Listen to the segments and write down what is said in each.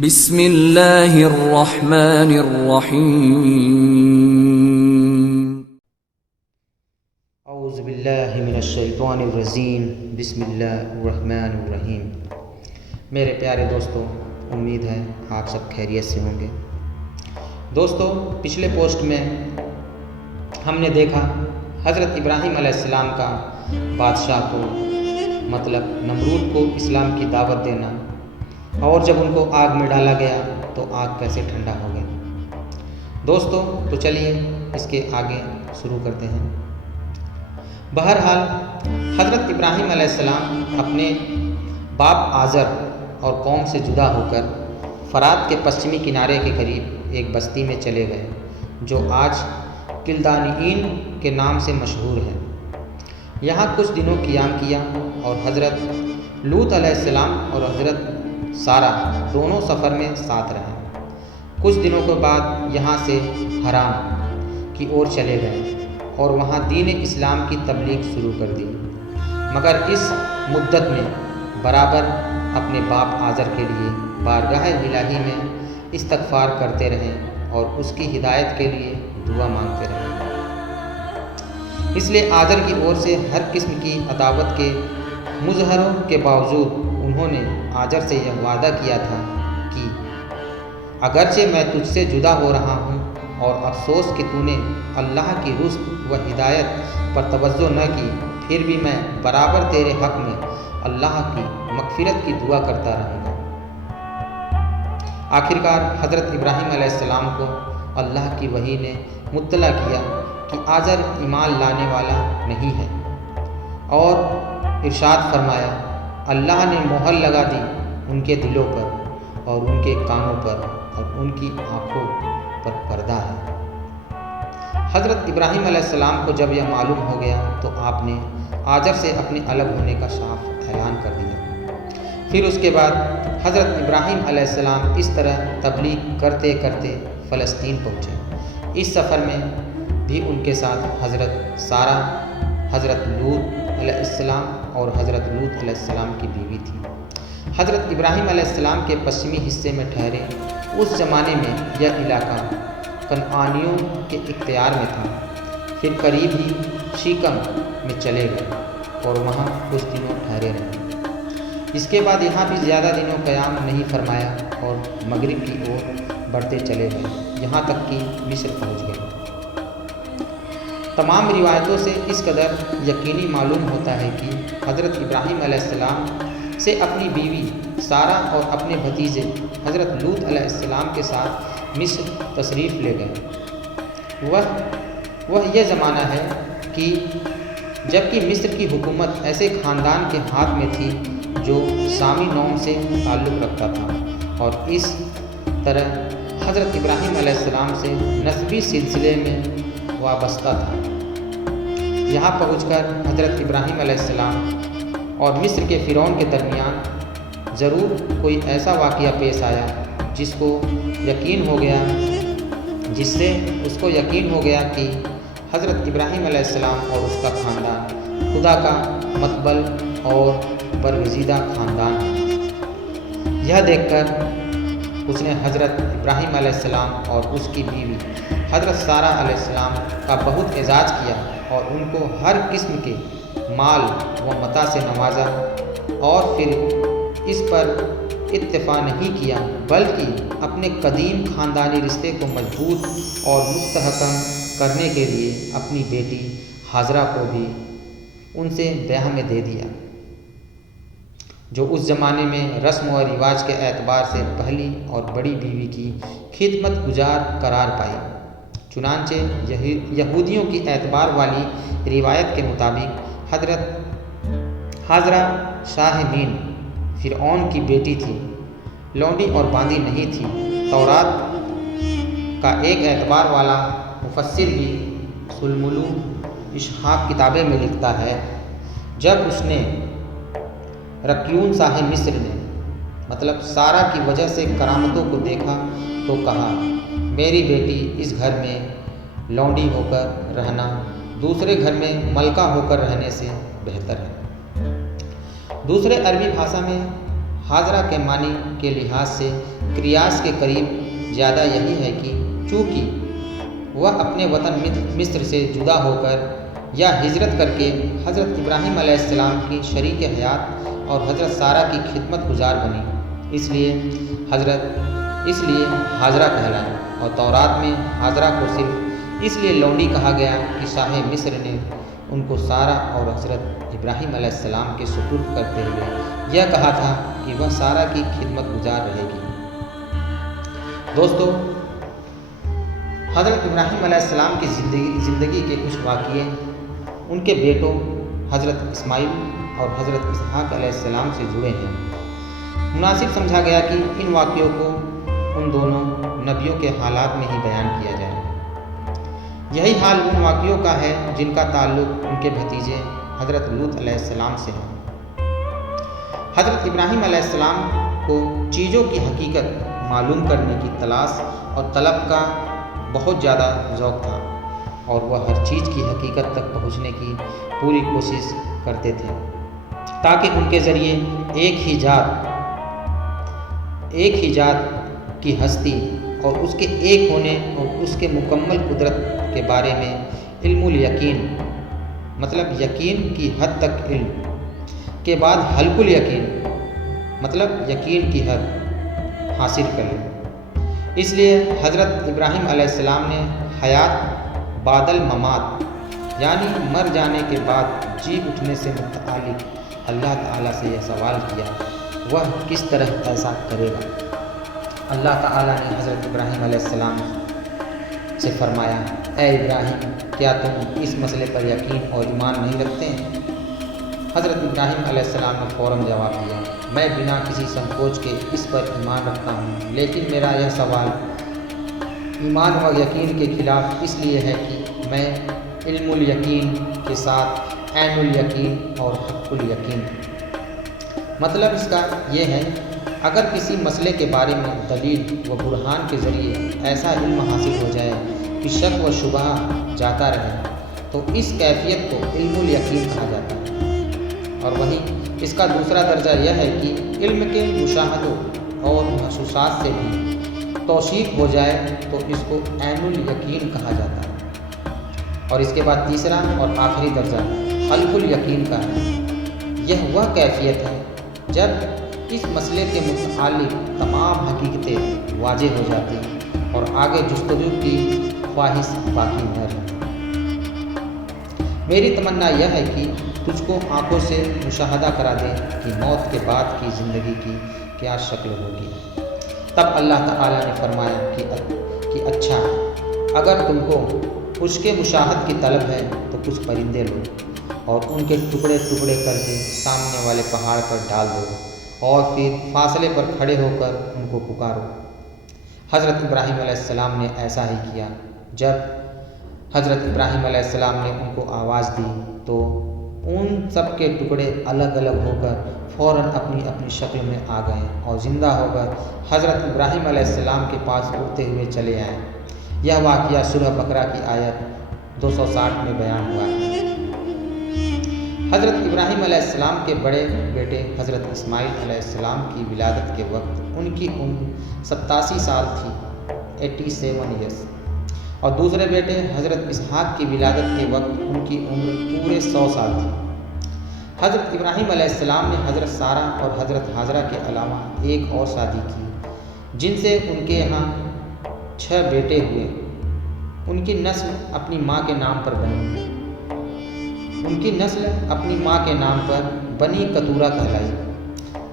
بسم اللہ الرحمن الرحیم اعوذ باللہ من الشیطان الرجیم بسم اللہ الرحمن الرحیم۔ میرے پیارے دوستو، امید ہے آپ سب خیریت سے ہوں گے۔ دوستو، پچھلے پوسٹ میں ہم نے دیکھا حضرت ابراہیم علیہ السلام کا بادشاہ کو مطلب نمرود کو اسلام کی دعوت دینا، اور جب ان کو آگ میں ڈالا گیا تو آگ کیسے ٹھنڈا ہو گیا۔ دوستو، تو چلیے اس کے آگے شروع کرتے ہیں۔ بہرحال حضرت ابراہیم علیہ السلام اپنے باپ آزر اور قوم سے جدا ہو کر فرات کے پشچمی کنارے کے قریب ایک بستی میں چلے گئے جو آج کلدانیین کے نام سے مشہور ہے۔ یہاں کچھ دنوں قیام کیا اور حضرت لوط علیہ السلام اور حضرت سارہ دونوں سفر میں ساتھ رہے۔ کچھ دنوں کے بعد یہاں سے حرام کی اور چلے گئے اور وہاں دین اسلام کی تبلیغ شروع کر دی، مگر اس مدت میں برابر اپنے باپ آزر کے لیے بارگاہ الہی میں استغفار کرتے رہے اور اس کی ہدایت کے لیے دعا مانگتے رہے۔ اس لیے آزر کی اور سے ہر قسم کی عداوت کے مظاہروں کے باوجود انہوں نے آزر سے یہ وعدہ کیا تھا کہ اگرچہ میں تجھ سے جدا ہو رہا ہوں اور افسوس کہ تو نے اللہ کی رزق و ہدایت پر توجہ نہ کی، پھر بھی میں برابر تیرے حق میں اللہ کی مغفرت کی دعا کرتا رہوں گا۔ آخرکار حضرت ابراہیم علیہ السلام کو اللہ کی وحی نے مطلع کیا کہ آزر ایمان لانے والا نہیں ہے، اور ارشاد فرمایا، اللہ نے مہر لگا دی ان کے دلوں پر اور ان کے کانوں پر اور ان کی آنکھوں پر پردہ ہے۔ حضرت ابراہیم علیہ السلام کو جب یہ معلوم ہو گیا تو آپ نے آزر سے اپنے الگ ہونے کا صاف اعلان کر دیا۔ پھر اس کے بعد حضرت ابراہیم علیہ السلام اس طرح تبلیغ کرتے کرتے فلسطین پہنچے۔ اس سفر میں بھی ان کے ساتھ حضرت سارہ، حضرت لوط علیہ السلام اور حضرت لوط علیہ السلام کی بیوی تھی۔ حضرت ابراہیم علیہ السلام کے پشچمی حصے میں ٹھہرے۔ اس زمانے میں یہ علاقہ کنعانیوں کے اختیار میں تھا۔ پھر قریب ہی شیکم میں چلے گئے اور وہاں کچھ دنوں ٹھہرے رہے۔ اس کے بعد یہاں بھی زیادہ دنوں قیام نہیں فرمایا اور مغرب کی اور بڑھتے چلے گئے، یہاں تک کہ مصر پہنچ گئے۔ تمام روایتوں سے اس قدر یقینی معلوم ہوتا ہے کہ حضرت ابراہیم علیہ السلام سے اپنی بیوی سارہ اور اپنے بھتیجے حضرت لوط علیہ السلام کے ساتھ مصر تشریف لے گئے۔ وہ یہ زمانہ ہے کہ جبکہ مصر کی حکومت ایسے خاندان کے ہاتھ میں تھی جو سامی نوم سے تعلق رکھتا تھا، اور اس طرح حضرت ابراہیم علیہ السلام سے نسبی سلسلے میں وابستہ تھا۔ یہاں پہنچ کر حضرت ابراہیم علیہ السلام اور مصر کے فرعون کے درمیان ضرور کوئی ایسا واقعہ پیش آیا جس سے اس کو یقین ہو گیا کہ حضرت ابراہیم علیہ السلام اور اس کا خاندان خدا کا مقبول اور برگزیدہ خاندان ہے۔ یہ دیکھ کر اس نے حضرت ابراہیم علیہ السلام اور اس کی بیوی حضرت سارہ علیہ السلام کا بہت اعزاز کیا اور ان کو ہر قسم کے مال و متاع سے نوازا، اور پھر اس پر اکتفا نہیں کیا بلکہ اپنے قدیم خاندانی رشتے کو مضبوط اور مستحکم کرنے کے لیے اپنی بیٹی ہاجرہ کو بھی ان سے بیاہ میں دے دیا، جو اس زمانے میں رسم و رواج کے اعتبار سے پہلی اور بڑی بیوی کی خدمت گزار قرار پائی۔ چنانچہ یہودیوں کی اعتبار والی روایت کے مطابق حضرت ہاجرہ شاہمین فرعون کی بیٹی تھی، لونڈی اور باندھی نہیں تھی۔ تورات کا ایک اعتبار والا مفسر بھی سلملو اشحاق کتابے میں لکھتا ہے، جب اس نے رکیون صاحب مصر نے مطلب سارہ کی وجہ سے کرامتوں کو دیکھا تو کہا، میری بیٹی اس گھر میں لونڈی ہو کر رہنا دوسرے گھر میں ملکہ ہو کر رہنے سے بہتر ہے۔ دوسرے عربی بھاشا میں हाजरा के मानी के लिहाज से क्रियास के करीब ज़्यादा यही है कि चूँकि वह अपने वतन मिस्र से जुदा होकर या हिजरत करके हज़रत इब्राहीम अलैहिस्सलाम की शरीक हयात और हज़रत सारा की खिदमत गुजार बनी, इसलिए हाजरा कहलाई। और तौरात में हाजरा को सिर्फ इसलिए लौंडी कहा गया कि शाह मिस्र ने उनको सारा और हज़रत इब्राहीम अलैहिस्सलाम के सुपुर्द करते हुए यह कहा था कि वह सारा की खिदमत गुजार रहेगी। दोस्तों, हज़रत इब्राहीम अलैहिस्सलाम की ज़िंदगी के कुछ वाक़ये उनके बेटों हज़रत इस्माइल और हज़रत इसहाक़ अलैहिस्सलाम से जुड़े हैं। मुनासिब समझा गया कि इन वाक़यों को उन दोनों नबियों के हालात में ही बयान किया जाए। यही हाल उन वाक़यों का है जिनका ताल्लुक़ उनके भतीजे हज़रत लूत अलैहिस्सलाम से है। हज़रत इब्राहीम अलैहिस्सलाम को चीज़ों की हकीकत मालूम करने की तलाश और तलब का बहुत ज़्यादा ज़ौक़ था और वह हर चीज़ की हकीकत तक पहुँचने की पूरी कोशिश करते थे ताकि उनके ज़रिए एक ही जात की हस्ती और उसके एक होने और उसके मुकम्मल कुदरत के बारे में इल्मुल यकीन, मतलब यकीन की हद तक इल्म के बाद हल्कुल यकीन, मतलब यकीन की हद हासिल कर लें। इसलिए हज़रत इब्राहीम अलैहिस्सलाम ने हयात बादल ममात, यानी मर जाने के बाद जी उठने से मुतअल्लिक़ अल्लाह ताला से यह सवाल किया, वह किस तरह ऐसा करेगा। अल्लाह ताला ने हज़रत इब्राहीम अलैहिस्सलाम से फरमाया, ऐ इब्राहीम, क्या तुम इस मसले पर यकीन और ईमान नहीं रखते हैं? हज़रत इब्राहीम अलैहिस्सलाम ने फ़ौरन जवाब दिया, मैं बिना किसी संकोच के इस पर ईमान रखता हूँ, लेकिन मेरा यह सवाल ईमान व यकीन के ख़िलाफ़ इसलिए है कि मैं इल्मुल यकीन के साथ ऐनुल यकीन और हक़्क़ुल यकीन, मतलब इसका ये है, अगर किसी मसले के बारे में दलील व बुरहान के ज़रिए ऐसा इल्म हासिल हो जाए कि शक व शुबहा जाता रहे, तो इस कैफियत को इल्मुल यकीन कहा जाता है। और वहीं इसका दूसरा दर्जा यह है कि इल्म के मुशाहदों और महसूसात से भी तौसीक हो जाए तो इसको ऐनुल यकीन कहा जाता है। और इसके बाद तीसरा और आखिरी दर्जा हल्कुल यकीन का है। यह वह कैफियत है जब इस मसले के मुतालिक तमाम हकीकतें वाज़ेह हो जाती हैं और आगे जुस्तजू की ख्वाहिश बाकी न रहे। मेरी तमन्ना यह है कि तुझको आंखों से मुशाहदा करा दे कि मौत के बाद की ज़िंदगी की क्या शक्ल होगी। तब अल्लाह ताला ने फरमाया कि अच्छा, अगर तुमको उसके मुशाहद की तलब है तो कुछ परिंदे लो और उनके टुकड़े टुकड़े करके सामने वाले पहाड़ पर डाल दो और फिर फासले पर खड़े होकर उनको पुकारो। हज़रत इब्राहीम अलैहिस्सलाम ने ऐसा ही किया। जब हज़रत इब्राहीम अलैहिस्सलाम ने उनको आवाज़ दी तो उन सब के टुकड़े अलग अलग होकर फ़ौरन अपनी अपनी शक्ल में आ गए और ज़िंदा होकर हज़रत इब्राहीम अलैहिस्सलाम के पास उड़ते हुए चले आए। यह वाक़या सूरह बकरा की आयत 260 में बयान हुआ है। हज़रत इब्राहीम अलैहिस्सलाम के बड़े बेटे हज़रत इस्माइल अलैहिस्सलाम की विलादत के वक्त उनकी उम्र 87 साल थी, 87 ईयर्स, और दूसरे बेटे हज़रत इसहाक़ की विलादत के वक्त उनकी उम्र पूरे 100 साल थी। हज़रत इब्राहीम अलैहिस्सलाम ने हज़रत सारा और हज़रत हाजरा के अलावा एक और शादी की, जिनसे उनके यहाँ 6 बेटे हुए। उनकी नस्ल अपनी माँ के नाम पर बनी कतूरा कहलाई।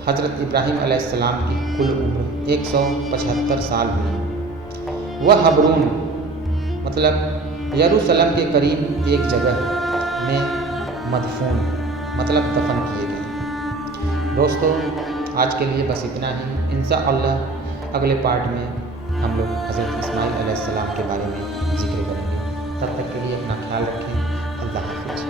हज़रत इब्राहीम अलैहिस्सलाम की कुल उम्र 175 साल हुई। वह हबरून, मतलब यरूशलेम के करीब एक जगह में मदफून, मतलब दफन किए गए। दोस्तों, आज के लिए बस इतना ही। इंशाअल्लाह अगले पार्ट में हम लोग हज़रत इस्माइल अलैहिस्सलाम के बारे में जिक्र करेंगे। तब तक के लिए अपना ख्याल रखें। अल्लाह हाफ़िज़।